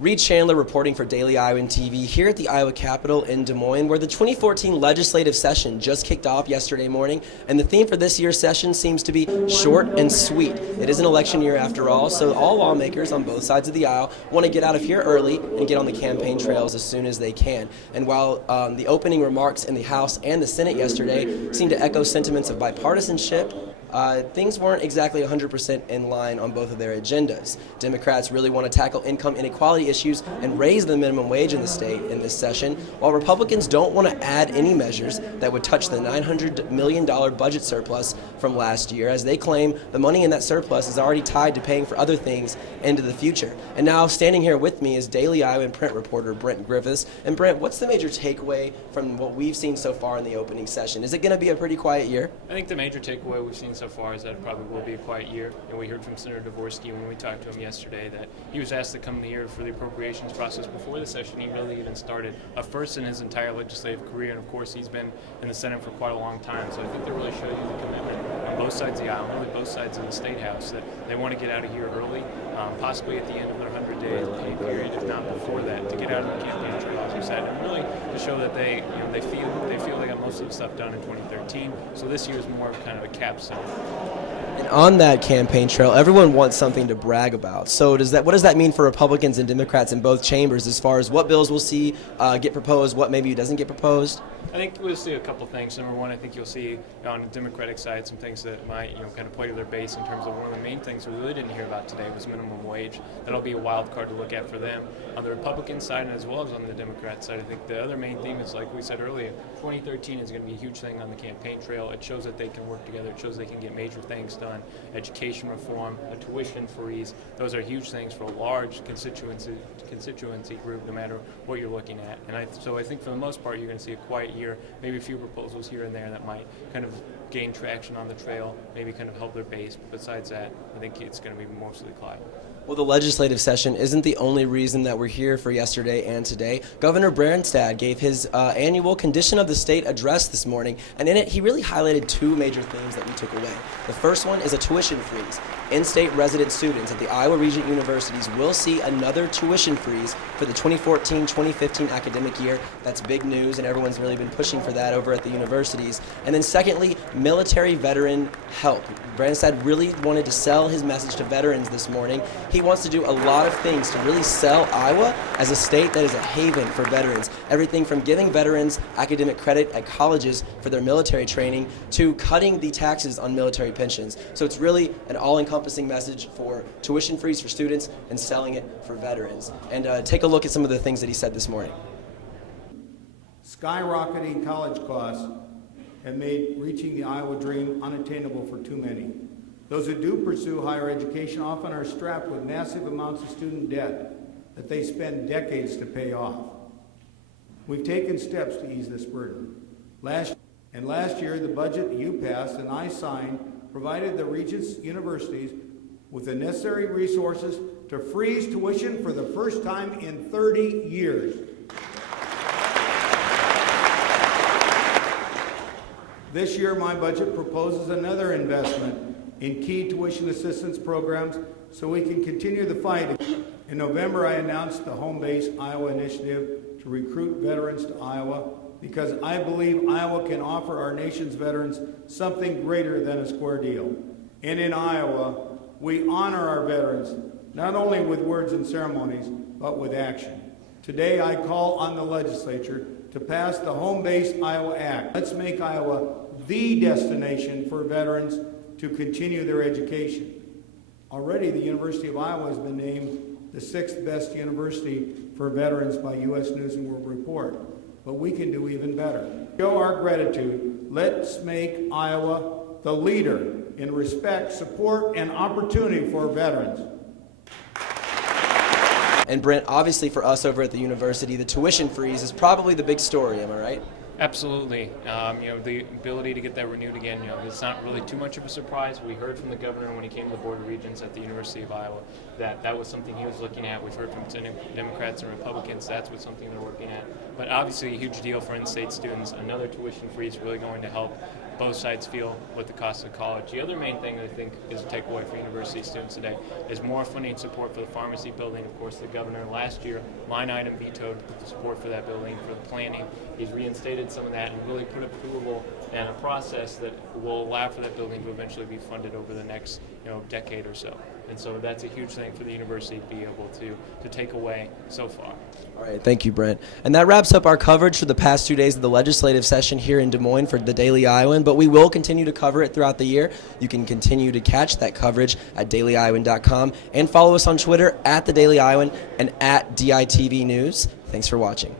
Reed Chandler reporting for Daily Iowan TV here at the Iowa Capitol in Des Moines, where the 2014 legislative session just kicked off yesterday morning, and the theme for this year's session seems to be short and sweet. It is an election year after all, so all lawmakers on both sides of the aisle want to get out of here early and get on the campaign trails as soon as they can. And while the opening remarks in the House and the Senate yesterday seemed to echo sentiments of bipartisanship, things weren't exactly 100% in line on both of their agendas. Democrats really want to tackle income inequality issues and raise the minimum wage in the state in this session, while Republicans don't want to add any measures that would touch the $900 million budget surplus from last year, as they claim the money in that surplus is already tied to paying for other things into the future. And now standing here with me is Daily Iowan print reporter Brent Griffiths. And Brent, what's the major takeaway from what we've seen so far in the opening session? Is it going to be a pretty quiet year? I think the major takeaway we've seen so far is that it probably will be a quiet year. And we heard from Senator Dvorsky when we talked to him yesterday that he was asked to come here for the appropriations process before the session he really even started. A first in his entire legislative career, and of course he's been in the Senate for quite a long time. So I think that really shows you the commitment on both sides of the aisle, really both sides of the State House, that they want to get out of here early, possibly at the end of their 100-day pay period, if not before that, to get out of the campaign trail, as you said, and really to show that they feel they got most of the stuff done in 2013. So this year is more of kind of a capstone. And on that campaign trail, everyone wants something to brag about. So what does that mean for Republicans and Democrats in both chambers as far as what bills we'll see get proposed, what maybe doesn't get proposed? I think we'll see a couple things. Number one, I think you'll see on the Democratic side some things that might, kind of play to their base in terms of one of the main things we really didn't hear about today was minimum wage. That'll be a wild card to look at for them. On the Republican side and as well as on the Democrat side, I think the other main theme is, like we said earlier, 2013 is going to be a huge thing on the campaign trail. It shows that they can work together. It shows they can get major things done. Education reform, a tuition freeze, those are huge things for a large constituency group, no matter what you're looking at. And so I think for the most part, you're going to see a quiet year, maybe a few proposals here and there that might kind of gain traction on the trail, maybe kind of help their base. But besides that, I think it's going to be mostly quiet. Well, the legislative session isn't the only reason that we're here for yesterday and today. Governor Branstad gave his annual Condition of the State address this morning, and in it he really highlighted two major themes that we took away. The first one is a tuition freeze. In-state resident students at the Iowa Regent universities will see another tuition freeze for the 2014-2015 academic year. That's big news, and everyone's really been pushing for that over at the universities. And then secondly, military veteran help. Branstad really wanted to sell his message to veterans this morning. He wants to do a lot of things to really sell Iowa as a state that is a haven for veterans. Everything from giving veterans academic credit at colleges for their military training to cutting the taxes on military pensions. So it's really an all-encompassing message for tuition freeze for students and selling it for veterans. And take a look at some of the things that he said this morning. Skyrocketing college costs have made reaching the Iowa dream unattainable for too many. Those who do pursue higher education often are strapped with massive amounts of student debt that they spend decades to pay off. We've taken steps to ease this burden. Last year, the budget you passed and I signed provided the Regents universities with the necessary resources to freeze tuition for the first time in 30 years. This year, my budget proposes another investment in key tuition assistance programs so we can continue the fight. In November, I announced the Home Base Iowa initiative to recruit veterans to Iowa because I believe Iowa can offer our nation's veterans something greater than a square deal. And in Iowa, we honor our veterans, not only with words and ceremonies, but with action. Today, I call on the legislature to pass the Home Base Iowa Act. Let's make Iowa the destination for veterans to continue their education. Already, the University of Iowa has been named the 6th best university for veterans by U.S. News & World Report. But we can do even better. Show our gratitude. Let's make Iowa the leader in respect, support, and opportunity for veterans. And Brent, obviously for us over at the university, the tuition freeze is probably the big story, am I right? Absolutely. The ability to get that renewed again, it's not really too much of a surprise. We heard from the governor when he came to the Board of Regents at the University of Iowa that was something he was looking at. We've heard from Democrats and Republicans that's what something they're working at. But obviously a huge deal for in-state students. Another tuition freeze really going to help both sides feel with the cost of college. The other main thing that I think is a takeaway for university students today is more funding support for the pharmacy building. Of course, the governor last year line item vetoed the support for that building, for the planning. He's reinstated some of that and really put approval and a process that will allow for that building to eventually be funded over the next decade or so. And so that's a huge thing for the university to be able to take away so far. All right, thank you, Brent. And that wraps up our coverage for the past 2 days of the legislative session here in Des Moines for the Daily Iowan, but we will continue to cover it throughout the year. You can continue to catch that coverage at dailyiowan.com and follow us on Twitter at the Daily Iowan and at DITV News. Thanks for watching.